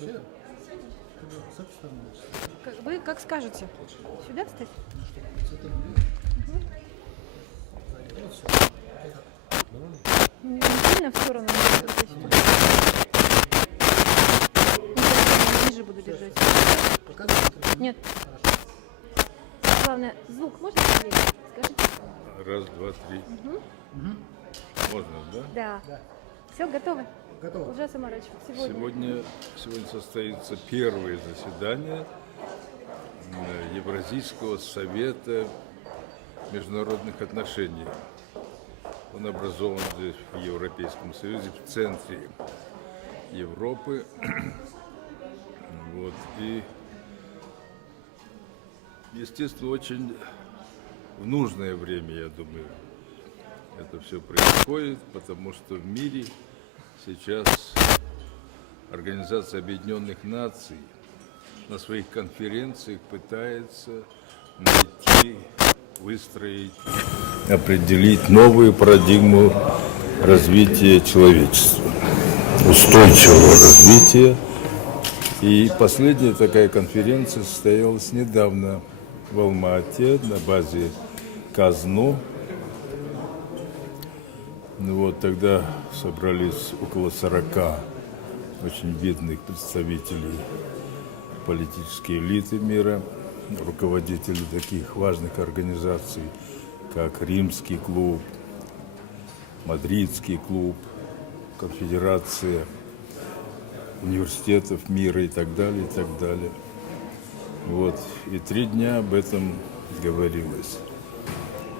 Вообще, с этой стороны лучше. Вы как скажете. Сюда встать? С этой ближе. Вот сюда. Нормально? Не сильно в сторону. Я ниже буду держать. Показывай. Нет. Главное, звук можно проверить? Скажите. Раз, два, три. Можно, да? Да. Да. Все, готовы? Готово. Уже Самарович, сегодня. Сегодня состоится первое заседание Евразийского совета международных отношений. Он образован здесь в Европейском Союзе, в центре Европы. Вот. И, естественно, очень в нужное время, я думаю, это все происходит, потому что в мире сейчас Организация Объединенных Наций на своих конференциях пытается найти, выстроить, определить новую парадигму развития человечества, устойчивого развития. И последняя такая конференция состоялась недавно в Алма-Ате на базе Казну. Вот тогда собрались около 40 очень видных представителей политической элиты мира, руководителей таких важных организаций, как Римский клуб, Мадридский клуб, Конфедерация университетов мира и так далее, и так далее. Вот. И 3 дня об этом говорилось.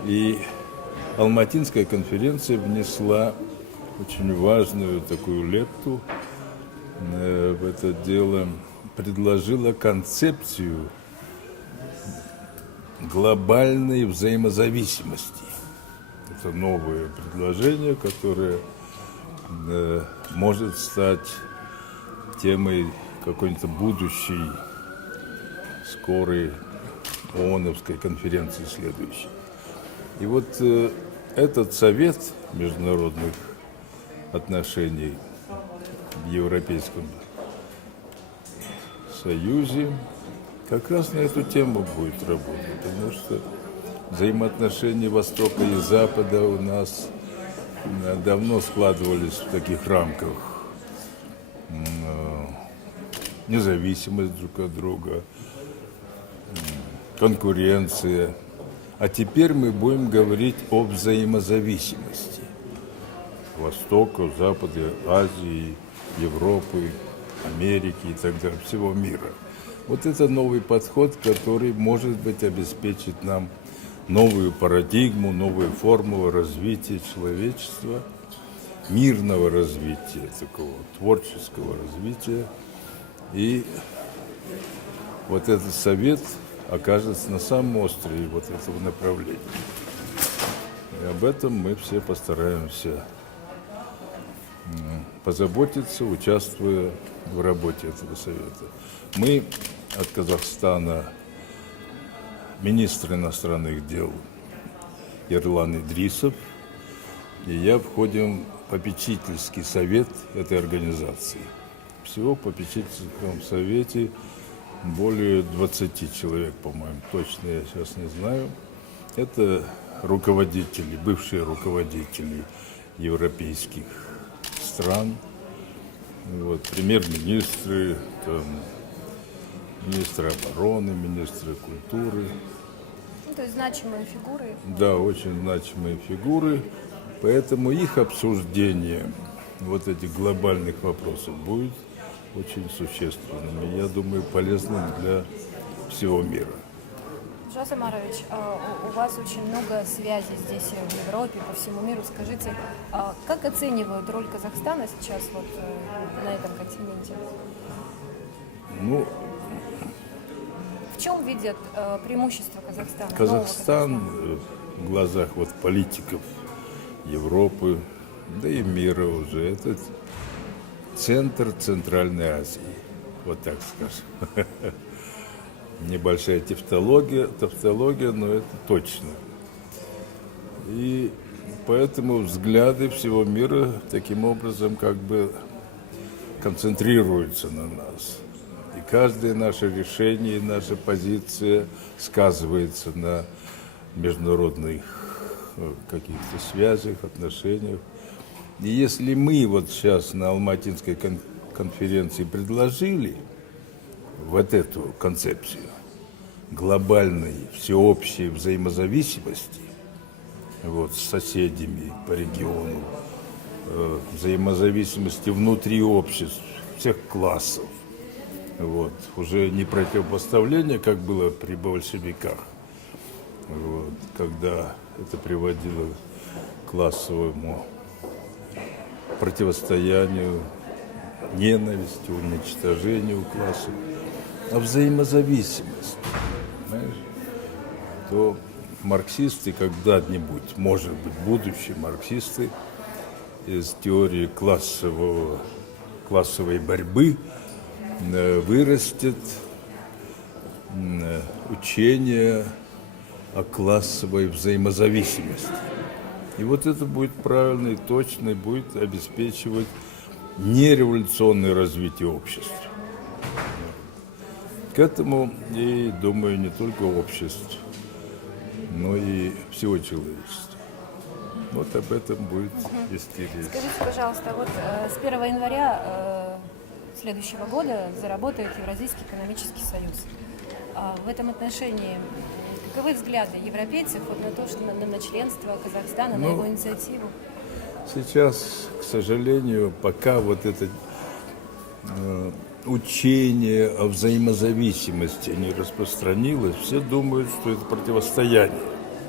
И Алматинская конференция внесла очень важную такую лепту в это дело, предложила концепцию глобальной взаимозависимости. Это новое предложение, которое может стать темой какой-то будущей скорой ООНовской конференции следующей. И вот этот совет международных отношений в Европейском Союзе как раз на эту тему будет работать, потому что взаимоотношения Востока и Запада у нас давно складывались в таких рамках. Независимость друг от друга, конкуренция. А теперь мы будем говорить о взаимозависимости Востока, Запада, Азии, Европы, Америки и так далее, всего мира. Вот это новый подход, который, может быть, обеспечит нам новую парадигму, новую формулу развития человечества, мирного развития, такого творческого развития. И вот этот совет окажется на самом острове вот этого направления. И об этом мы все постараемся позаботиться, участвуя в работе этого совета. Мы от Казахстана, министр иностранных дел Ерлан Идрисов, и я входим в попечительский совет этой организации. Всего в попечительском совете более 20 человек, по-моему, точно я сейчас не знаю. Это руководители, бывшие руководители европейских стран, вот, премьер-министры, там, министры обороны, министры культуры. Ну, то есть значимые фигуры. Да, очень значимые фигуры, поэтому их обсуждение вот этих глобальных вопросов будет очень существенным и, я думаю, полезным для всего мира. Жан Самарович, у вас очень много связей здесь, в Европе, по всему миру. Скажите, как оценивают роль Казахстана сейчас вот на этом континенте? Ну, В чем видят преимущество Казахстана? Казахстан в глазах вот политиков Европы, да и мира уже, это центр Центральной Азии, вот так скажем. Небольшая тавтология, но это точно. И поэтому взгляды всего мира таким образом как бы концентрируется на нас. И каждое наше решение, наша позиция сказывается на международных каких-то связях, отношениях. И если мы вот сейчас на Алматинской конференции предложили вот эту концепцию глобальной, всеобщей взаимозависимости вот, с соседями по региону, взаимозависимости внутри обществ, всех классов, вот, уже не противопоставление, как было при большевиках, вот, когда это приводило к классовому противостоянию, ненависти, уничтожению классов, а взаимозависимость, понимаешь? То марксисты когда-нибудь, может быть, будущие марксисты из теории классовой борьбы вырастет учение о классовой взаимозависимости. И вот это будет правильно и точно, и будет обеспечивать нереволюционное развитие общества. К этому, и думаю, не только общество, но и всего человечества. Вот об этом будет вести речь. Скажите, пожалуйста, вот с 1 января следующего года заработает Евразийский экономический союз. В этом отношении каковы взгляды европейцев вот на то, что на членство Казахстана, на его инициативу? Сейчас, к сожалению, пока вот это учение о взаимозависимости не распространилось, все думают, что это противостояние.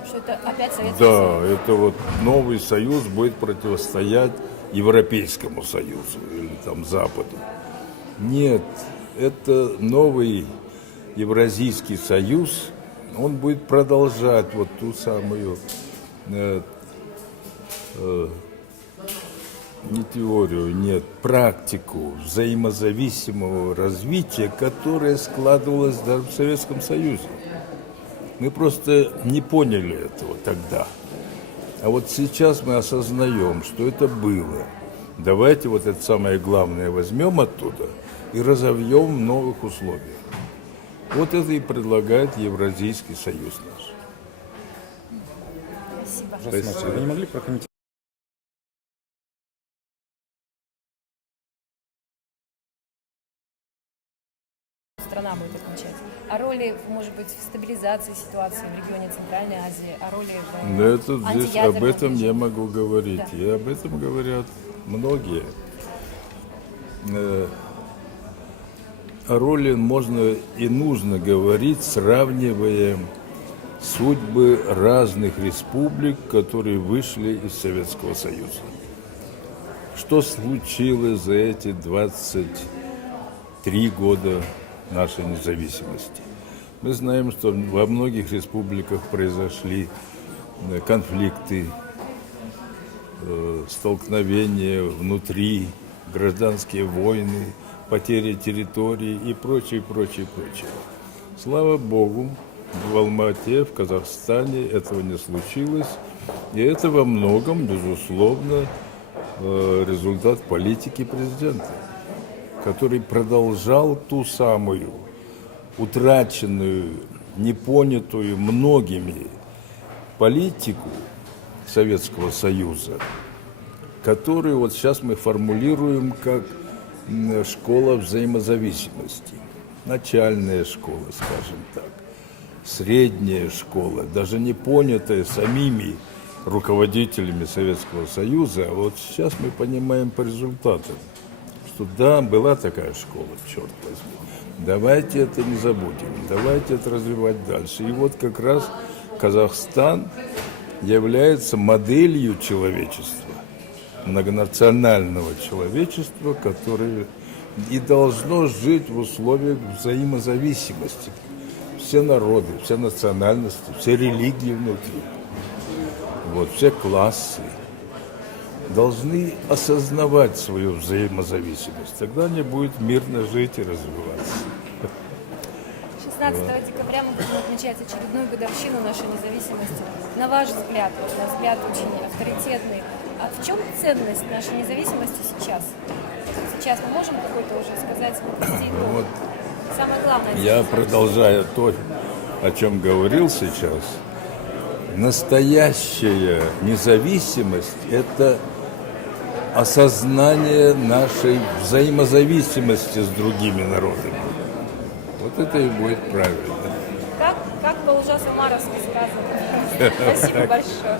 Что это опять Советский Союз? Да, это вот новый союз будет противостоять Европейскому Союзу или там Западу. Нет, это новый Евразийский союз, он будет продолжать вот ту самую не теорию, нет, практику взаимозависимого развития, которая складывалась даже в Советском Союзе. Мы просто не поняли этого тогда. А вот сейчас мы осознаем, что это было. Давайте вот это самое главное возьмем оттуда и разовьем в новых условиях. Вот это и предлагает Евразийский союз наш. Спасибо. Вы не могли прокомментировать? Страна будет отмечать. О роли, может быть, в стабилизации ситуации в регионе Центральной Азии, о роли в Да, это здесь антиядерном об этом движении. не могу говорить. Да. И об этом говорят многие. О роли можно и нужно говорить, сравнивая судьбы разных республик, которые вышли из Советского Союза. Что случилось за эти 23 года нашей независимости? Мы знаем, что во многих республиках произошли конфликты, столкновения внутри, гражданские войны, потери территорий и прочее, прочее, прочее. Слава Богу, в Алмате, в Казахстане этого не случилось. И это во многом, безусловно, результат политики президента, который продолжал ту самую утраченную, непонятую многими политику Советского Союза, которую вот сейчас мы формулируем как школа взаимозависимости. Начальная школа, скажем так, средняя школа, даже не понятая самими руководителями Советского Союза, а вот сейчас мы понимаем по результатам, что да, была такая школа, черт возьми. Давайте это не забудем, давайте это развивать дальше. И вот как раз Казахстан является моделью человечества, многонационального человечества, которое и должно жить в условиях взаимозависимости. Все народы, все национальности, все религии внутри, вот, все классы должны осознавать свою взаимозависимость. Тогда они будут мирно жить и развиваться. 16 декабря мы будем отмечать очередную годовщину нашей независимости. На ваш взгляд, вот, на взгляд очень авторитетный, а в чем ценность нашей независимости сейчас? сейчас мы можем какой-то уже сказать, подвести итог? Вот Самое главное. я здесь. продолжаю то, о чем говорил сейчас. Настоящая независимость – это осознание нашей взаимозависимости с другими народами. Вот это и будет правильно. Как по ужасу Маровски сказано. Спасибо большое.